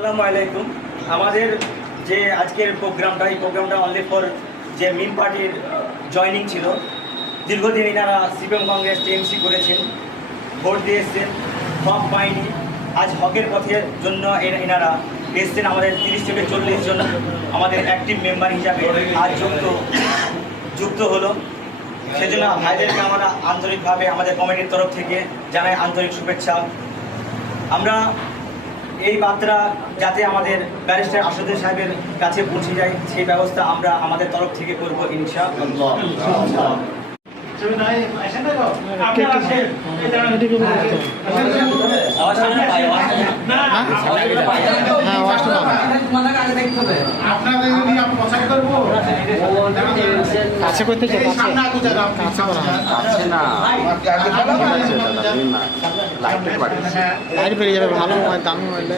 আসসালামু আলাইকুম। আমাদের যে আজকের প্রোগ্রামটা, এই প্রোগ্রামটা অনলি ফর যে মিম পার্টির জয়নিং ছিল। দীর্ঘদিন এনারা সিপিএম কংগ্রেস টিএমসি করেছেন, ভোট দিয়েছেন, হক পায়নি। আজ হকের পথের জন্য এনারা এসছেন। আমাদের 30 থেকে 40 জন আমাদের অ্যাক্টিভ মেম্বার হিসাবে আজ যুক্ত হলো। সেজন্য ভাইদেরকে আমরা আন্তরিকভাবে আমাদের কমিটির তরফ থেকে জানাই আন্তরিক শুভেচ্ছা। আমরা এই বার্তা যাতে আমাদের ব্যারিস্টার আসাদুদ্দিন সাহেবের কাছে পৌঁছে যায়, সেই ব্যবস্থা আমরা আমাদের তরফ থেকে করব ইনশাআল্লাহ। কাছে করতে লাইট বেরিয়ে যাবে, ভালো দামি মোবাইল।